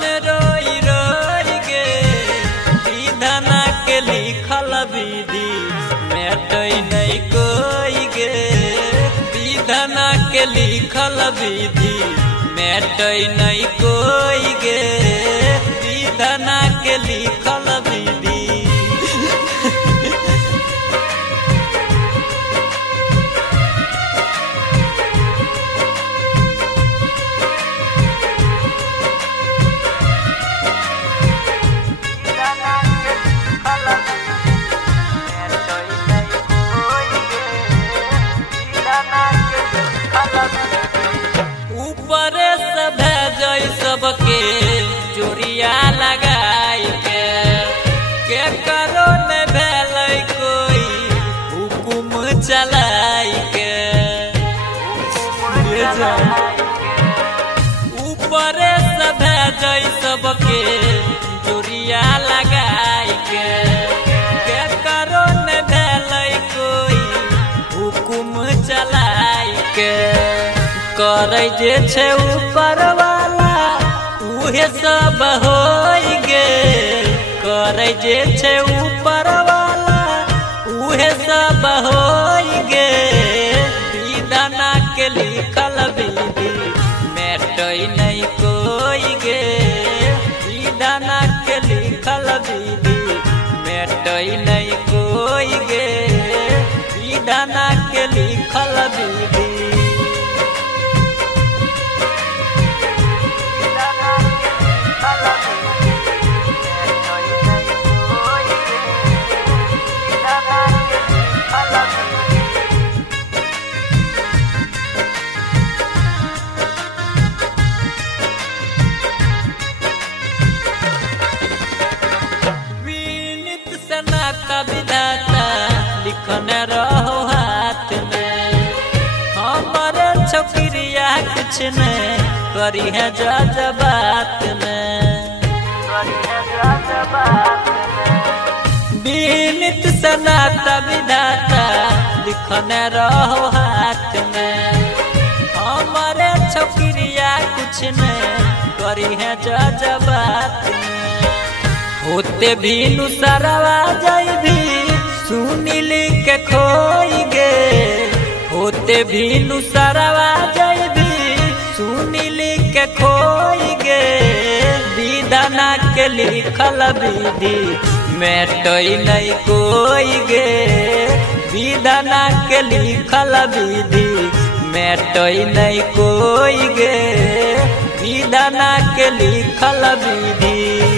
मन रोई रोई गे विधाना के लिखल विधि मेटई नहीं कोई गे विधाना के लिखल विधि मेटई नहीं कोई गे विधाना के लिखल विधि। ऊपर से भेजै सबके जोरिया लगाई के करो न भेलै कोई हुकुम चलाई के ऊपर से भेजै सबके जोरिया लगाई के करो न भेलै कोई हुकुम चलाई के करे जे छे ऊपर वाला उहे सब होई गे करे जे छे ऊपर वाला उहे सब होई गे विधाना के लिखल विधि मेटई नहीं कोई गे विधाना के लिखल विधि मेटई नहीं कोई गे विधाना के लिखल विधि। विधाता लिखने रहो हाथ में हमारे छोकरिया कुछ ने करी है जज्बात में बीनित सनाता विधाता लिखने रहो हाथ में हमारे छोकरिया कुछ ने करी है जज्बात में होते भी नुसरवा जाई भी सुनील के खोई गे होते भी नुसरवा जाई भी सुनील के खोई गे विधाना के लिखल विधि मेटई नहीं कोई गे विधाना के लिखल विधि मेटई नहीं कोई गे विधाना के लिखल विधि।